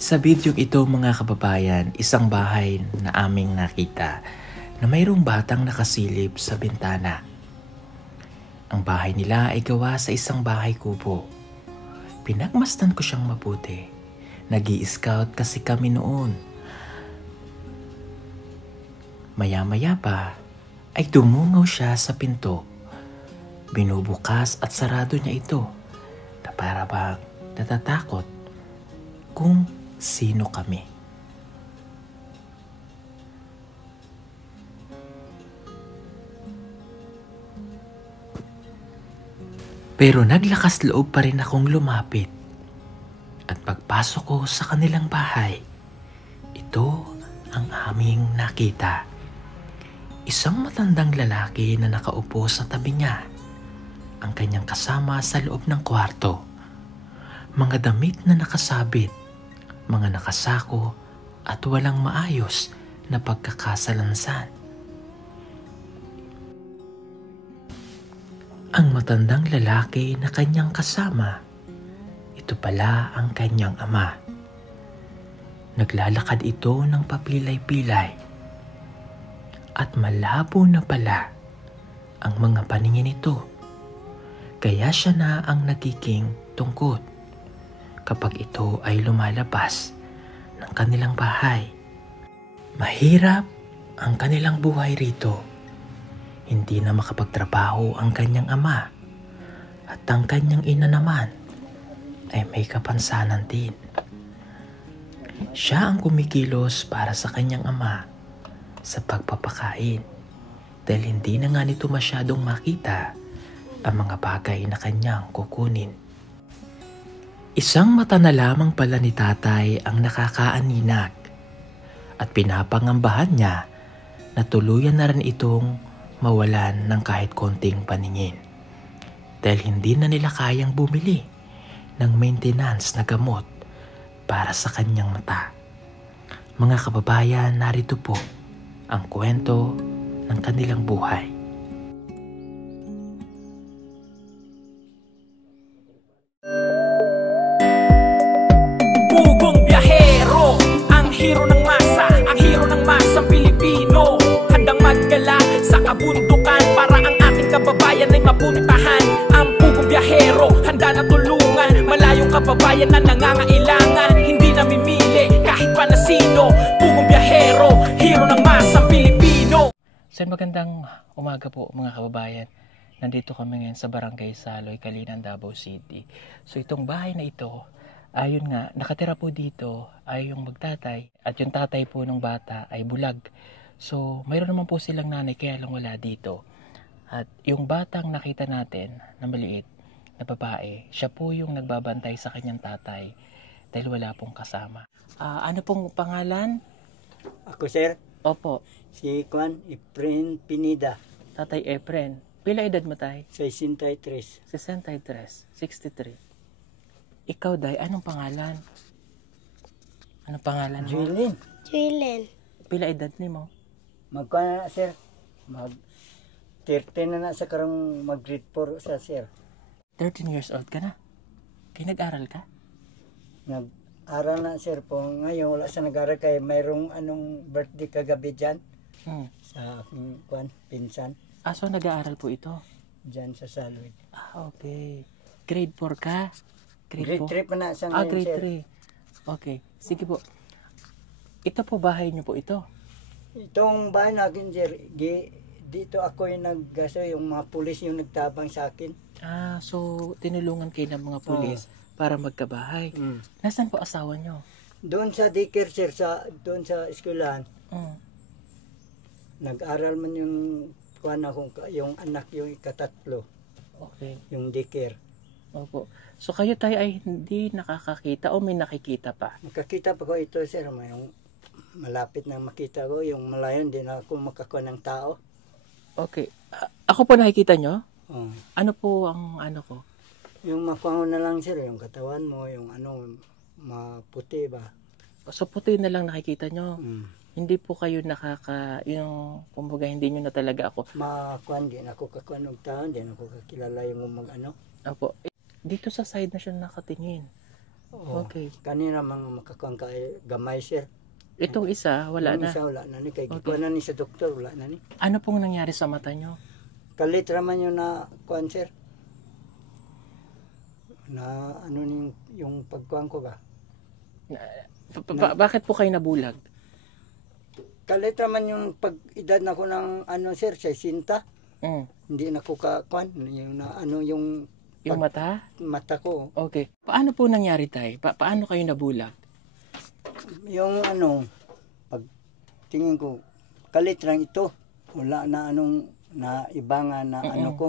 Sa bidyong ito mga kababayan, isang bahay na aming nakita na mayroong batang nakasilip sa bintana. Ang bahay nila ay gawa sa isang bahay kubo. Pinagmasdan ko siyang mabuti. Nag-i-scout kasi kami noon. Maya-maya pa ay dumungaw siya sa pinto. Binubukas at sarado niya ito na para bang natatakot kung sino kami. Pero naglakas loob pa rin akong lumapit. At pagpasok ko sa kanilang bahay, ito ang aming nakita. Isang matandang lalaki na nakaupo sa tabi niya. Ang kanyang kasama sa loob ng kwarto. Mga damit na nakasabit, mga nakasako at walang maayos na pagkakasalansan. Ang matandang lalaki na kanyang kasama, ito pala ang kanyang ama. Naglalakad ito ng papilay-pilay at malabo na pala ang mga paningin nito. Kaya siya na ang nagiging tungkod kapag ito ay lumalabas ng kanilang bahay. Mahirap ang kanilang buhay rito. Hindi na makapagtrabaho ang kanyang ama at ang kanyang ina naman ay may kapansanan din. Siya ang kumikilos para sa kanyang ama sa pagpapakain dahil hindi na nga nito masyadong makita ang mga bagay na kanyang kukunin. Isang mata na lamang pala ni tatay ang nakakaaninag at pinapangambahan niya na tuluyan na rin itong mawalan ng kahit konting paningin dahil hindi na nila kayang bumili ng maintenance na gamot para sa kanyang mata. Mga kababayan, narito po ang kwento ng kanilang buhay. Pugong biyahero, ang hero ng masa, ang hero ng masang Pilipino. Handang maggala sa kabundukan para ang ating kababayan ay mapuntahan. Ang pugong biyahero, handa na tulungan malayong kababayan na nangangailangan. Hindi namimili kahit pa na sino. Pugong biyahero, hero ng masang Pilipino. So magandang umaga po mga kababayan. Nandito kami ngayon sa Barangay Saloy, Calinan, Davao City. So itong bahay na ito, ayun nga, nakatira po dito ay yung magtatay at yung tatay po ng bata ay bulag. So mayroon naman po silang nanay kaya lang wala dito. At yung batang nakita natin na maliit na babae, siya po yung nagbabantay sa kanyang tatay dahil wala pong kasama. Ano pong pangalan? Ako sir, Opo, si Juan Efren Pinida, Tatay Efren. Pila edad mo tay? 63. 63, 63. Ikaw, Day, anong pangalan? Anong pangalan mo? Juilin, Julen. Pila edad ni mo? magkana na sir, mag 13 na sa karong mag grade 4 sa sir. 13 years old ka na? Pinag-aral ka? Nag-aral na sir po, ngayon wala sa nag-aral kay mayroong anong birthday kagabi dyan sa aking Juan, pinsan, So nag-aaral po ito? dyan sa Saloy. Okay. Grade 4 ka? Grade 3 pa na sa ngayon Grade sir. 3. Okay. Sige po. Ito po, bahay niyo po ito? Itong bahay natin sir, dito ako yung naggaso, yung mga pulis yung nagtabang sa akin. So tinulungan kayo ng mga pulis para magkabahay. Nasaan po asawa niyo? Doon sa daycare sir, doon sa eskwelahan. Nag-aral man yung kuwan akong, yung anak yung ikatatlo, Okay. yung daycare. Opo. So kayo tayo ay hindi nakakakita o may nakikita pa? Makakita pa ko ito sir, yung malapit na makita ko, yung malayon din ako makakuha ng tao. Okay. Ako po nakikita nyo? Oh. Ano po ang ano ko? Yung makuha na lang sir, yung katawan mo, yung ano, maputi ba. So puti na lang nakikita nyo? Mm. Hindi po kayo yung kumbaga hindi nyo na talaga ako. Makuha din ako kakuha ng tao, din ako kakilala yung mag ano. Opo. Dito sa side na siya nakatingin. Oh, Okay. kanina mga makakuan ka gamay sir. Itong isa, wala Yung na. isa wala na ni kay Okay. gikuan na ni sa doktor wala na ni. Ano pong nangyari sa mata nyo? Kalit raman yun na kuan sir. Na ano ni yung pagkuan ko ba? Bakit po kayo nabulag? Kalit raman yung pag edad na ko ng ano sir, 60. Mm. Hindi na ko ka kuan yung na ano yung Yung mata? mata ko. Okay. Paano po nangyari tayo? Paano kayo nabulag? Yung ano pag tingin ko kalit lang ito. Wala na anong na ibangan na ano ko.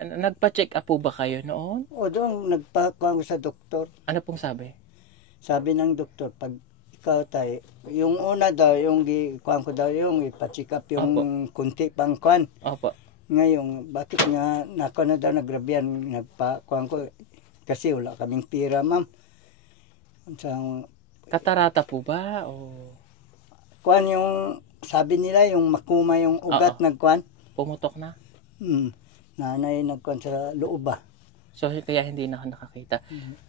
Nagpa-check up po ba kayo noon? O doon nagpakuan ko sa doktor. Ano pong sabi? Sabi ng doktor pag ikaw tayo, yung una daw, yung kuan ko daw, yung ipa-check up yung kunti pang kuan. Opo. Ngayon, bakit nga nako na daw nagrabihan, nagpa-kuan ko, kasi wala kaming pira, ma'am. Sa Katarata po ba? O kuan yung, sabi nila, yung makuma yung ugat nagkuan. pumutok na? Nanay nagkuan sa loob ba. So kaya hindi na nakakita.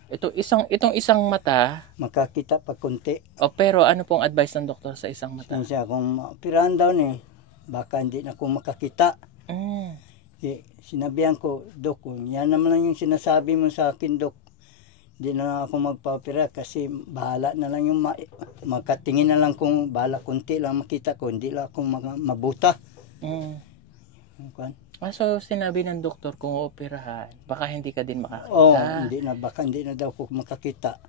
Itong isang mata, Makakita pa kunti. pero ano pong advice ng doktor sa isang mata? Siya kung pirahan daw ni, baka hindi na ako makakita. Mm. Sinabihan ko, Dok, yan naman lang yung sinasabi mo sa akin, Dok. Hindi na ako magpapira kasi bahala na lang yung makatingin na lang kung bahala kunti lang makita ko, hindi lang ako mabuta. So sinabi ng doktor kung operahan, baka hindi ka din makakita. Baka hindi na daw ako makakita.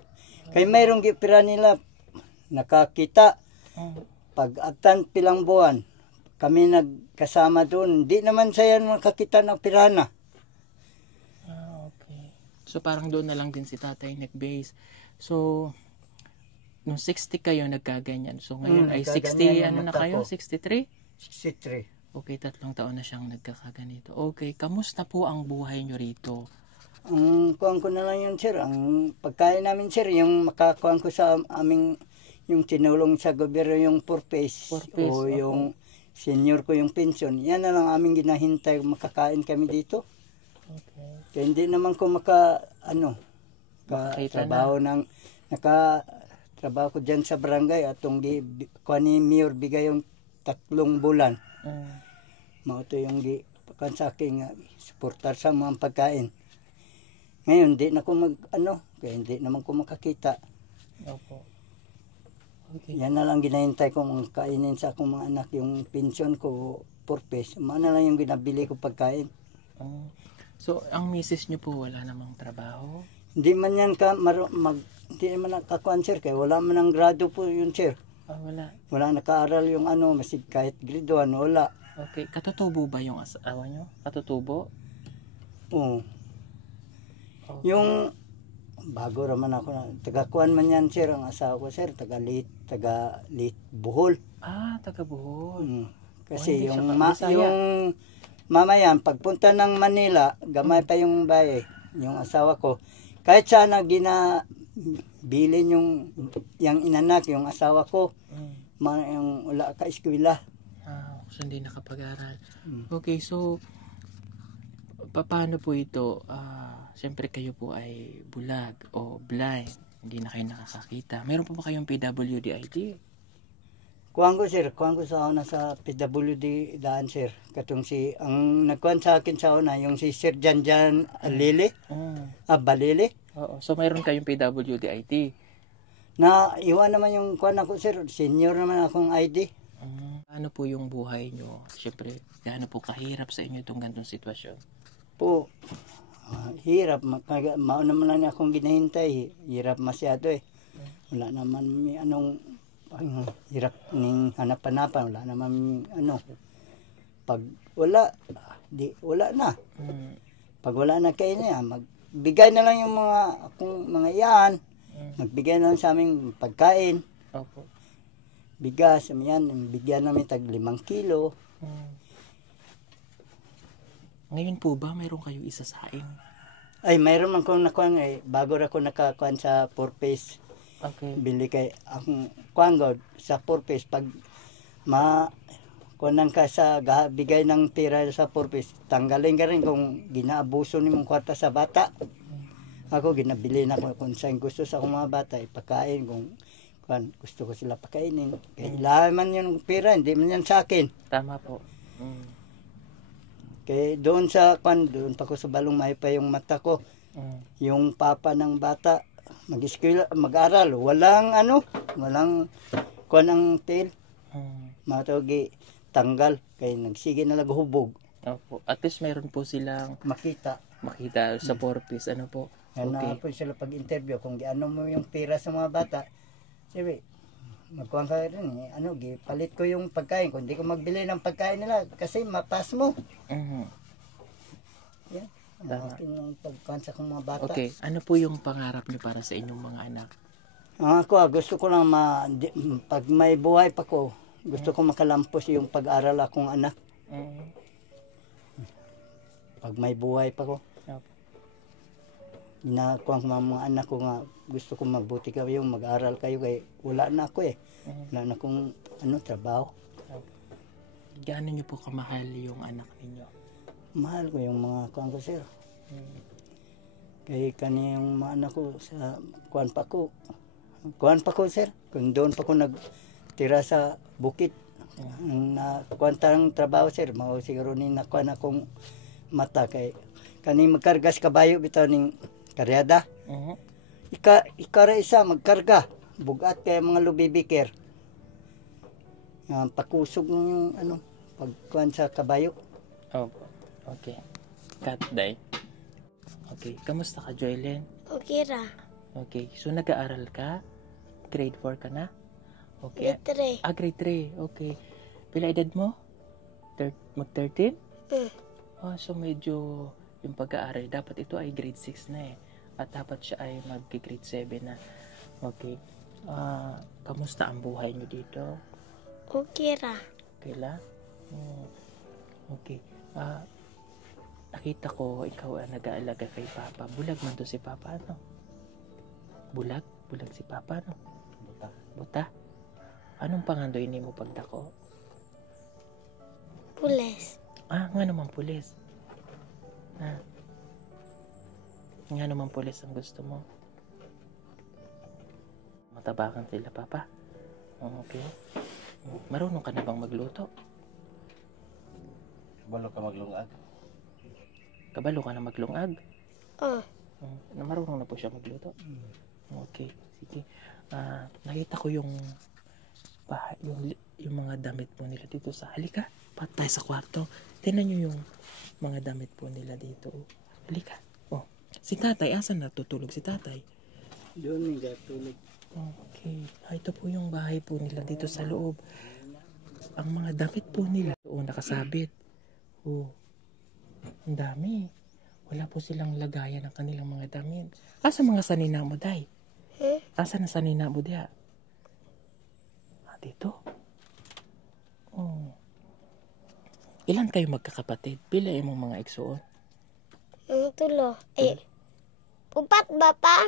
Kaya mayroong gipira nila, nakakita. Pag atan pilang buwan, kami nagkasama doon, hindi naman saya makakita ng pirana. Okay. So parang doon na lang din si tatay nag-base. So, nung 60 kayo nagkaganyan. So ngayon ay 60, ano na kayo? 63? 63. Okay, 3 taon na siyang nagkakaganito. Okay, kamusta po ang buhay nyo rito? Ang kuhan ko na lang yun, sir. Ang pagkain namin, sir, yung makakuhan ko sa aming, yung tinulong sa gobyerno, yung purpose, o yung senior ko yung pension. Yan na lang aming ginahintay, makakain kami dito. Okay. Kaya hindi naman ko trabaho ng, trabaho ko dyan sa barangay at yung kuhan ni Mayor bigay yung 3 bulan. Mauto yung kan sa akin suportar sa mga pagkain. Ngayon di na ko kaya hindi naman ko makakita. Opo. Okay. Yan na lang ginahintay ko mga kainin sa akong mga anak, yung pension ko purpose. Mana lang yung ginabili ko pagkain. So ang misis niyo po wala namang trabaho? Hindi man yan hindi man nakakuan, sir, kaya wala man ang grado po yun, sir. Wala. Wala nakaaral yung masig kahit grade 1, wala. Okay. Katutubo ba yung asawa nyo? Katutubo? Oo. Okay. Yung bago raman ako na taga-kuan man yan, sir, ang asawa ko, sir, taga Bohol. Taga Bohol. Kasi hindi yung siya yung mamayan pagpunta ng Manila, gamay pa yung baye, yung asawa ko. Kahit sana bilin yung inanak, yung asawa ko, yung wala ka eskwela. So hindi nakapag-aral. Okay, so paano po ito? Siyempre kayo po ay bulag o blind, hindi na kayo nakakakita. Meron po ba kayong PWD ID? Kuhan ko, sir, sa una sa PWD daan, sir. Katong ang nagkuhan sa akin sa una, yung si Sir Janjan Alili, Balili. Oo, so mayroon kayong PWD ID. Na iwan naman yung kuhan ako, sir, senior naman akong ID. Ano po yung buhay nyo? Siyempre, gaano po kahirap sa inyo itong ganitong sitwasyon? Po, hirap. Mauna naman lang akong ginahintay. Hirap masyado eh. Wala naman may hirap ning hanap-hanapan. Wala naman pag wala, wala na. Pag wala na kayo na, magbigay na lang yung mga yan. Magbigay na lang sa aming pagkain. Opo. Bigas, yan, bigyan namin tag 5 kilo. Ngayon po ba mayroon kayong isasaing? Ay, mayroon man kong nakuha bago ako nakakuha sa purpose. Okay. Bili kay akong kuha sa purpose. Pag kunan ka sa bigay ng pera sa purpose, tanggalin ka rin kung ginaabuso ni mong kwarta sa bata. Ako ginabili na ko kung saan gusto sa akong mga bata ipakain kung gusto ko sila pakainin. Kaya ilahan man yung pera, hindi man yan sa akin. Tama po. Mm. Kaya doon sa doon pa ko sa balong may pa yung mata ko. Yung papa ng bata mag-aral, walang walang ang tail. Matogi tanggal kay nagsige na naghubog. Opo. At least meron po silang Makita sa purpose. Ano po? yan Okay. na po sila pag-interview kung giano mo yung pera sa mga bata. Sabi, magkuhan ka rin gipalit ko yung pagkain kung di ko magbili ng pagkain nila kasi mapas mo. Mhm. Yan. Tama. Akin yung pagkuhan sa akong mga bata. Okay. Ano po yung pangarap niyo para sa inyong mga anak? Ako gusto ko lang pag may buhay pa ko, gusto ko makalampos yung pag-aral akong anak. Pag may buhay pa ko. Opo. Inakuha ko mga anak ko nga gusto ko mabuti kayo mag-aral kayo kay wala na ako wala na akong trabaho. Gaano niyo po kamahal yung anak ninyo? Mahal ko yung mga kuhan ko sir. Kay kaniyang mga anak ko sa kuhan pa ko sir kung doon pa ko nagtira sa bukit na kuhan trabaho sir mao siguro ni nakuha akong mata kay kani magkargas kabayo bitaw ning karyada. Ikara isa magkarga bugat kay mga lubibiker. Pakusog ng pagkuhan sa kabayo. Opo. Okay. Cut day. Okay. Kamusta ka, Joylyn? Okay ra. Okay. So, nag-aaral ka? Grade 4 ka na? Okay. Grade 3. Grade 3. Okay. Pila edad mo? Mag-13? So medyo yung pag-aaral, dapat ito ay grade 6 na at dapat siya ay mag-grade 7 na. Okay. Kamusta ang buhay niyo dito? Okay ra. Okay la? Okay. Nakita ko ikaw ang nag-aalaga kay Papa. Bulag man to si Papa, ano? Bulag? Bulag si Papa, no? Buta? Anong pangandoy ni mo pagdako? Pulis. Nga naman pulis. Nga naman pulis ang gusto mo. Matabakan sila, Papa. Okay. Marunong ka na bang magluto? Kabalo ka maglungag? Kabalo ka na maglungag? Marunong na po siya magluto? Okay, sige. Nakita ko yung mga damit po nila dito sa halika. Patay sa kwarto. Tingnan nyo yung mga damit po nila dito. Halika. Si tatay, asan natutulog si tatay? Doon nga tulog. Okay. Ito po yung bahay po nila dito sa loob. Ang mga damit po nila. Nakasabit. Ang dami. Wala po silang lagayan ng kanilang mga damit. Asa mga sanina mo, day? Asa na sanina mo, diya? Dito. Ilan kayo magkakapatid? Pila yung mga igsuon? Tulo. Upat ba pa?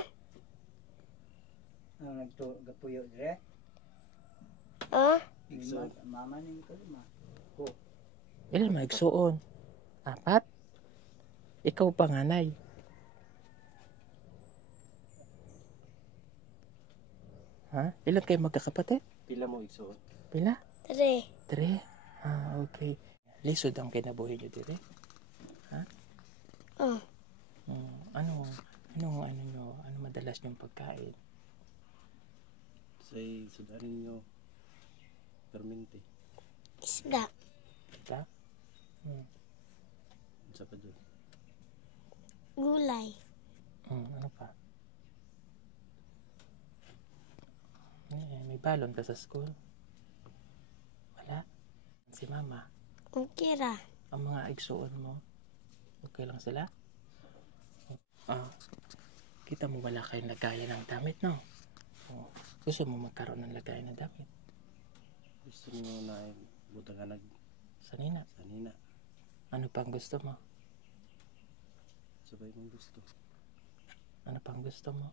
Nagtugapuyo dire? Mama ning ko ma. Ilan mga igsuon? 4? Ikaw panganay. Ilan kayo magkakapatid? Pila mo igsuon? Pila? 3. 3? Okay. Lisod ang kinabuhi nyo dire? Ano madalas nyong pagkain? Say, sudanin nyo. Permente. Isda. Isda? Sa pa dyan. Gulay. Ano pa? May balon ka sa school? Wala? Si mama? Okay ra. Ang mga igsuon mo? Okay lang sila? Kita mo wala kayong lagayan ng damit, no? Gusto mo magkaroon ng lagayan ng damit? Gusto nyo na butang ka Sanina? sanina. Ano pang gusto mo? Sabay mong gusto. Ano pang gusto mo?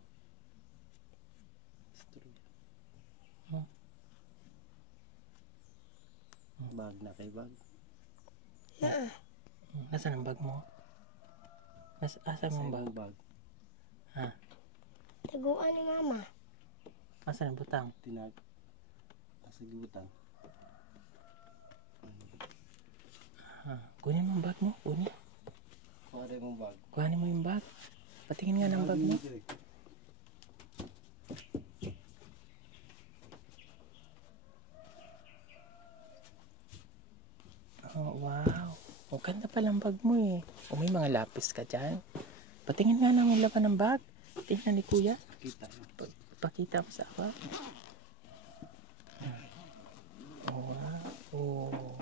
Istorya. Hmm. Bag na kay bag. Nasaan ang bag mo? Asa mo ang bag? Bag. Ha? Taguan ni mama. Asan ang butang? Tinag. Asa gibutang. Ha? Kunin mo ang bag mo. Kunin. Kuha rin mong bag. Kuhanin mo yung bag. Patingin nga ng bag mo. Oh, wow. Oh, ganda palang bag mo eh. Oh, may mga lapis ka dyan. Patingin nga ng laban ng bag. Tingnan ni kuya. Kita. Pakita mo sa ako. Oh, wow. Oh.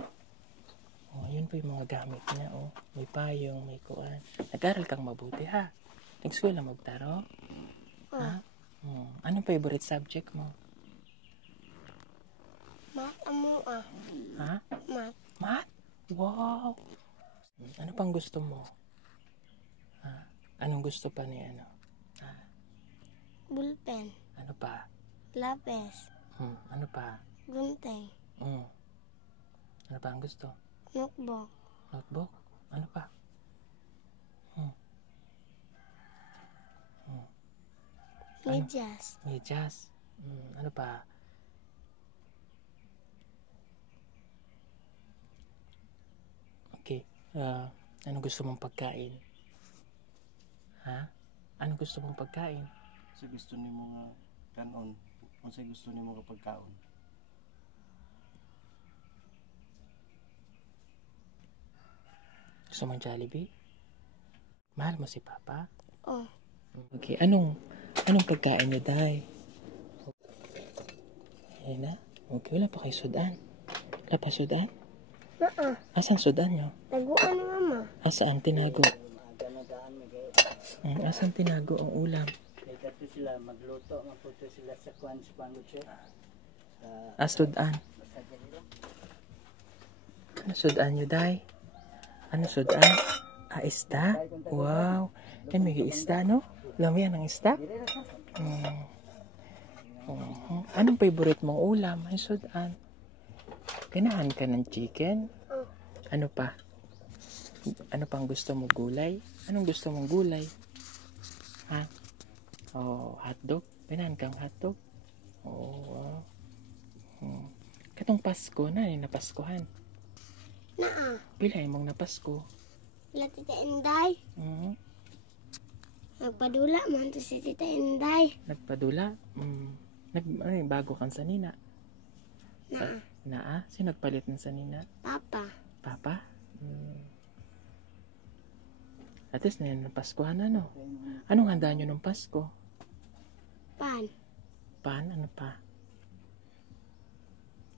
Oh, yun po yung mga gamit niya. Oh. May payong, may kuwan. Nag-aral kang mabuti ha. Nag-school na magtaro. Ha? Anong favorite subject mo? Mat amo ah. Ha? Mat. Math? Wow! Ano pang gusto mo? Ha? Anong gusto pa ni ano? Ha? Bulpen. Ano pa? Lapis. Ano pa? Gunting. Ano pa ang gusto? Notebook. Notebook? Ano pa? Medyas. Medyas? Ano pa? Okay. Ano gusto mong pagkain? Ha? Ano gusto mong pagkain? Sa gusto ni mga kanon. Kung sa gusto ni mga pagkaon. Gusto mong Jollibee? Mahal mo si Papa? Oh. Okay, anong pagkain niyo, Day? Ayan na. Okay, wala pa kayo sudan. Wala pa sudan? Asang sudan niyo? Taguan ni mama. Asaan tinago? Asang tinago ang ulam? Kaya ito sila magluto, maputo sila sa kwan sa pangutso. Sudan. Ano sudan niyo, Day? Ano sudan? Isda? Wow. Yan, may isda, no? Alam mo yan ang isda? Anong favorite mong ulam? Ay, sudan. Ganahan ka ng chicken? Ano pa? Ano pang gusto mo? Gulay? Anong gusto mong gulay? Ha? Oh, hotdog? Ganahan kang hotdog? Oh, wow. Katong Pasko na, napaskuhan. Naa. Pilay mong napasko. Wala tita Inday. Nagpadula man to si tita Inday. Nagpadula? Bago kang sanina? Naa. Naa? Sino nagpalit ng sanina? Papa. Papa? At least na yan, Paskuhan na, no? Anong handa nyo ng Pasko? Pan. Pan? Ano pa?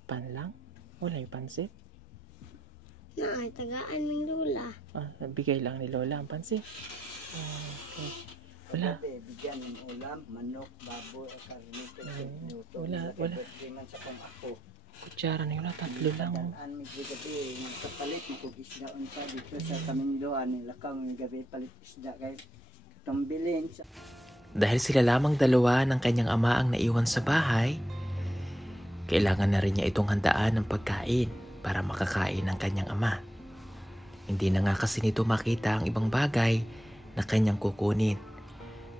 Pan lang? Wala yung pansit? Naa. Tagaan ng lula. Bigay lang ni Lola ang pansit? Okay. Wala. Bigyan ng ulam, manok, baboy, karne, luto. Wala. Man sa kong ako. Kutsara na yun, tatlo lang. An may gabi ng kapalit makugisda unta dito sa Kamindoan nila kang gabi palit isda kay tumbilin sa Dahil sila lamang dalawa ng kanyang ama ang naiwan sa bahay, kailangan na rin niya itong handaan ng pagkain para makakain ng kanyang ama. Hindi na nga kasi nito makita ang ibang bagay na kanyang kukunin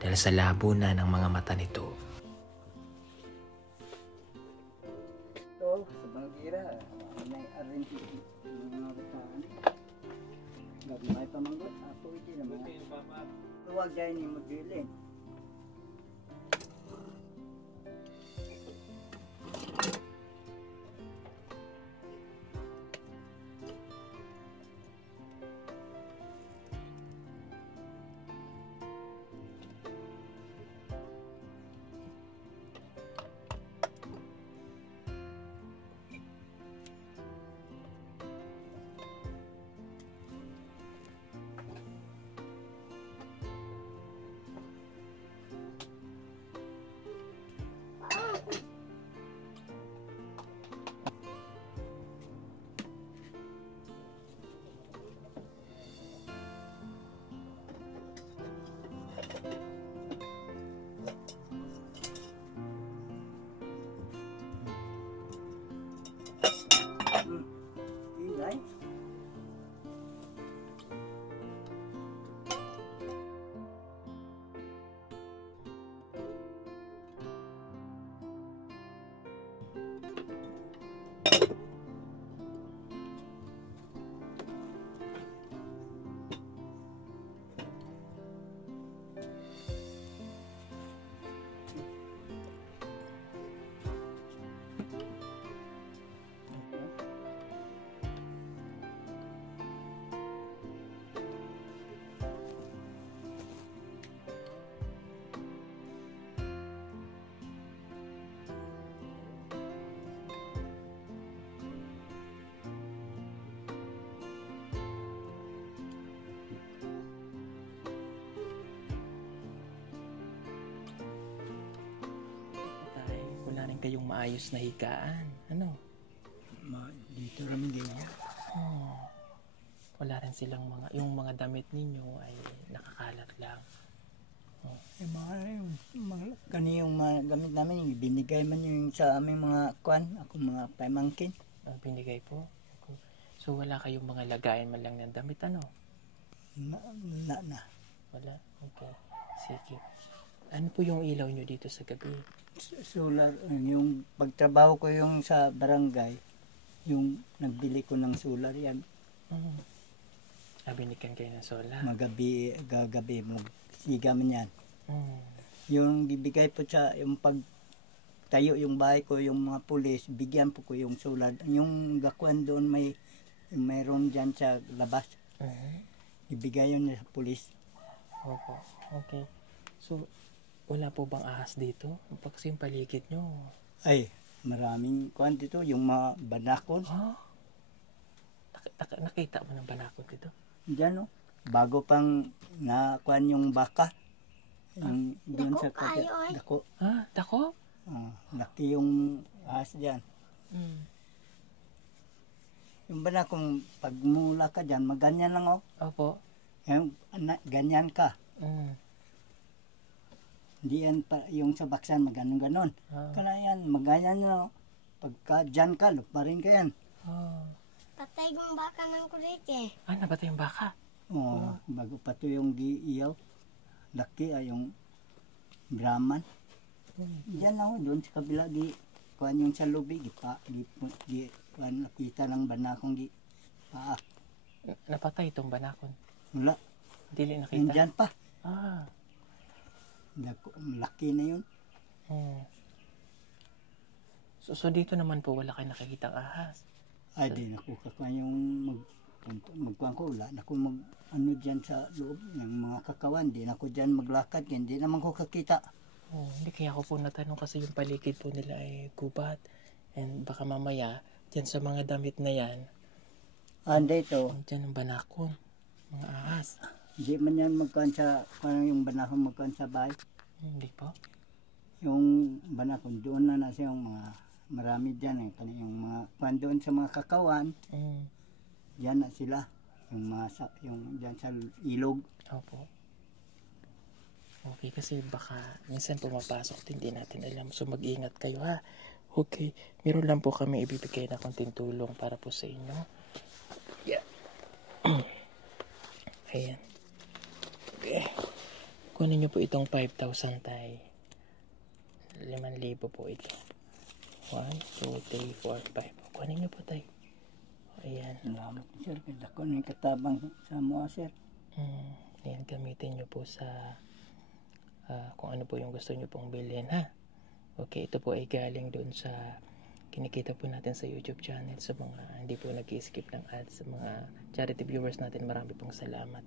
dahil sa labo na ng mga mata nito. to sa Bangira may arrange mga bataan. Gabay pa manggot ako iki naman. Tuwag dai ni magdili. wala rin kayong maayos na higaan. Ano? Dito rin ganyan. Wala rin silang yung mga damit ninyo ay nakakalat lang. Yung mga gamit namin, binigay man yung sa aming mga ako mga pamangkin. Binigay po? So wala kayong mga lagayan man lang ng damit, ano? Na. Wala? Okay. Sige. Ano po yung ilaw nyo dito sa gabi? Solar, yung pagtrabaho ko yung sa barangay, yung nagbili ko ng solar yan. Binigyan kayo ng solar? Gagabi mo, siga man yan. Mm. Yung bibigay po sa, yung pag tayo yung bahay ko, yung mga pulis, bigyan po ko yung solar. Yung gakuan doon mayroon dyan sa labas. Ibigay yun sa pulis. Opo. Okay. So, wala po bang ahas dito? Kasi yung paligid nyo. Ay, maraming kuan dito, yung mga banakon. Nakita mo ng banakon dito? Diyan, no? Bago pang nakuan yung baka. Yung doon sa dako. Dako? Laki yung ahas dyan. Yung banakon, pag mula ka dyan, maganyan lang, oh. Opo. Yung, ganyan ka. Hindi yan pa, yung sa baksan, maganon-ganon. Kaya yan, maganyan lang, oh. Pagka dyan ka, lupa rin ka yan. Patay kong baka ng kurite. Nabatay yung baka? Bago pa to yung iyaw. Laki ay yung Brahman. Diyan ako, doon sa kabila, kuhan yung sa lubi, kuhan nakita ng banakong paa. Napatay itong banakon? Wala. Dili nakita? Nandyan pa. Laki na yun. So dito naman po wala kayo nakikitang ahas? Ay, di naku kakuha yung magkuhan ko. Wala na ako dyan sa loob. Yung mga kakawan, di na ako dyan maglakad. Hindi naman ko kakita. Hindi kaya ako po natanong kasi yung paligid po nila ay gubat. And baka mamaya, dyan sa mga damit na yan, dito. dyan ang banakon, mga ahas. Hindi man yan magkuhan sa, yung banakon magkuhan sa bahay. Hindi po? Yung banakon, doon na nasa yung mga marami dyan yung mga kuhan doon sa mga kakawan. Diyan na sila. Yung dyan sa ilog. Opo. Okay, kasi baka minsan pumapasok din, hindi natin alam. So mag-ingat kayo, ha? Okay, meron lang po kami ibibigay na konting tulong para po sa inyo. Yeah. Ayan. Okay. Kunin nyo po itong 5,000 tay. 5,000 po ito. 1, 2, 3, 4, 5. Kunin nyo po tay. Ayan. Salamat, sir. Kaya ko na yung katabang sa mga, sir. Ayan, gamitin nyo po sa kung ano po yung gusto nyo pong bilhin, ha? Okay, ito po ay galing doon sa kinikita po natin sa YouTube channel. Sa mga hindi po nag-skip ng ads, sa mga charity viewers natin, marami pong salamat.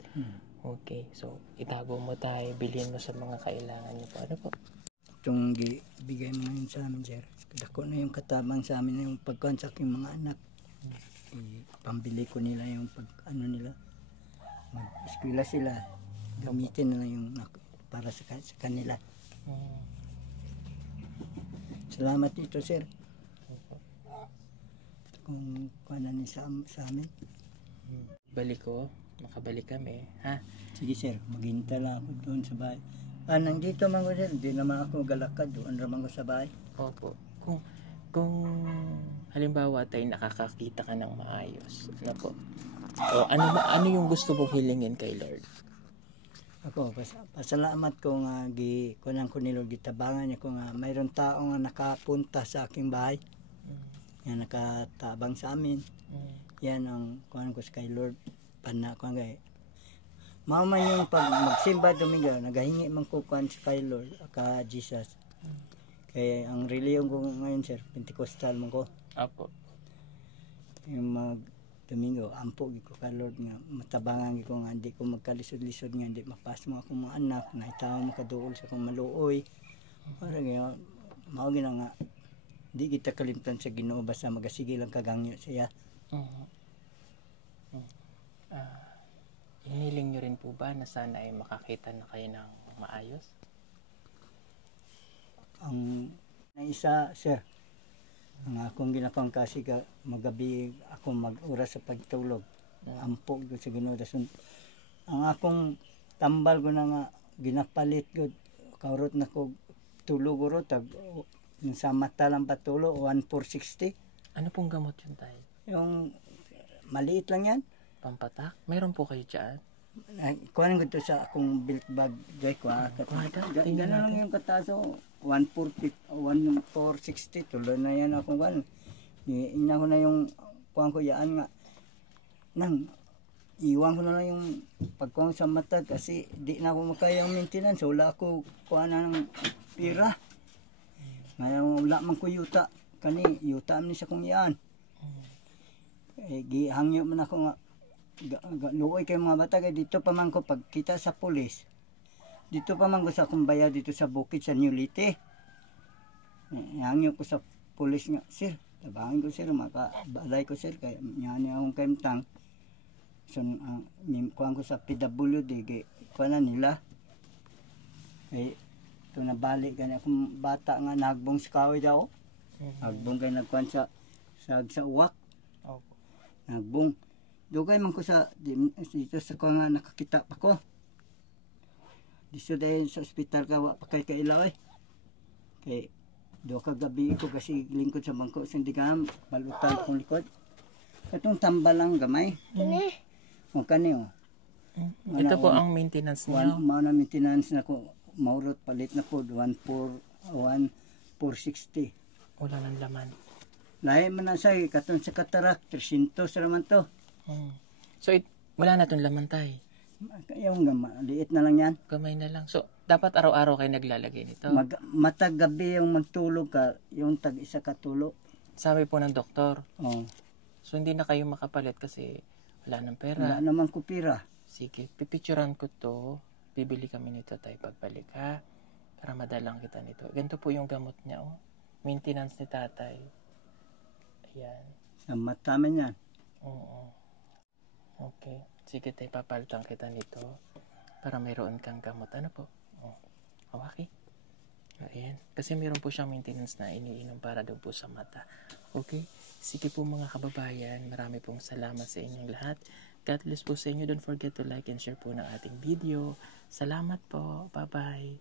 Okay, so itago mo tayo, bilhin mo sa mga kailangan nyo po. Ano po? Itong bigay mo ngayon sa amin, sir. Dako na yung katabang sa amin, yung pagkuhan sa aking mga anak. Pambili ko nila yung nila. Mag-eskwela sila. Gamitin nila yung para sa kanila. Salamat dito, sir. Kung kuha ni sa amin. Balik ko, makabalik kami, ha? Sige, sir. Maghintay lang ako doon sa bahay. Nandito man ko, sir. Hindi naman ako galakad. Doon naman ko sa bahay. Opo. Kung halimbawa tayo nakakakita ka ng maayos, ano po? O ano yung gusto mong hilingin kay Lord? Ako, pasalamat ko nga kunan ko ni Lord, gitabangan niya ko nga mayroon tao nga nakapunta sa aking bahay. Yan nakatabang sa amin. Yan ang kunan ko sa kay Lord. Ko nga mama yung pag magsimba Domingo, nagahingi man ko kuan sa kay Lord, ka Jesus. Kaya ang reliyon ko ngayon, sir, Pentecostal man ko. Apo. Yung Domingo, ampo ko ka Lord nga, matabangan ko nga, hindi ko magkalisod-lisod nga, hindi mapas mo akong mga anak, naitaw makaduol sa akong maluoy. Para nga, maugin na nga, hindi kita kalimtan sa Ginoo, basta magasige lang kagangyo siya. Hiniling nyo rin po ba na sana ay makakita na kayo ng maayos? Na isa, sir, ang akong ginakong kasi magabi ako mag-oras sa pagtulog. Ampog ko sa Ginoo. Ang akong tambal ko na nga ginapalit ko, kaurot na ko tulog ko tag sa mata lang patulo, 1460. Ano pong gamot yun, tay? Yung maliit lang yan. Pampatak? Mayroon po kayo dyan? Kuhanin ko ito sa akong belt bag. Joy ko. Gano'n lang yung kataso. 1460. Tuloy na yan ako. Ina ko na yung kuhan ko yaan nga. Nang, iwan ko na lang yung pagkuhan sa mata kasi di na ako makaya yung maintenance. Wala ako kuha na ng pira. Ngayon wala man ko yuta. Kani, yuta man siya kong yaan. Gihangyo man ako nga. Luoy kayo mga bata. Kaya dito pa man ko pagkita sa pulis. Dito pa man ko sa kumbaya dito sa bukid sa New Leyte. Hangyo ko sa pulis nga, sir, tabangin ko sir, makabalay ko sir, kaya yan akong kaimtang. So, kuhan ko sa PWD, kuhan na nila. Eh, ito nabalik gani akong bata nga, nagbong sa kaway daw. Nagbong kayo nagkuhan sa uwak. Nagbong. Dugay man ko dito sa kuhan nga nakakita pa ko. Dito dahil sa ospital ka, pa kay kailaw eh. Kay, do kagabi ko kasi lingkod sa bangko sa digam, balutan kong likod. Itong tambal lang gamay. O kani o. Ito po ang maintenance niyo. Mao na maintenance na ko, maurot palit na po, 1460. Wala nang laman. Lahi man na say, katong sa katarak, 300 naman to. So, wala na itong laman, tay. Yung liit na lang yan. Gamay na lang. So, dapat araw-araw kayo naglalagay nito. Matag gabi yung magtulog ka, yung tag-isa katulo. Sabi po ng doktor. Oh. So, hindi na kayo makapalit kasi wala nang pera. Wala naman kupira. Sige, pipicturan ko to. Bibili kami nito tayo pagbalik, ha? Para madalang kita nito. Ganito po yung gamot niya, oh. Maintenance ni tatay. Ayan. Sa mata man yan. Oo. Okay. Sige tayo, papalitan kita nito para mayroon kang gamot. Ano po? Oh, hawaki. Ayan. Kasi mayroon po siyang maintenance na iniinom para doon po sa mata. Okay? Sige po mga kababayan, marami pong salamat sa inyong lahat. God bless po sa inyo. Don't forget to like and share po ng ating video. Salamat po. Bye-bye.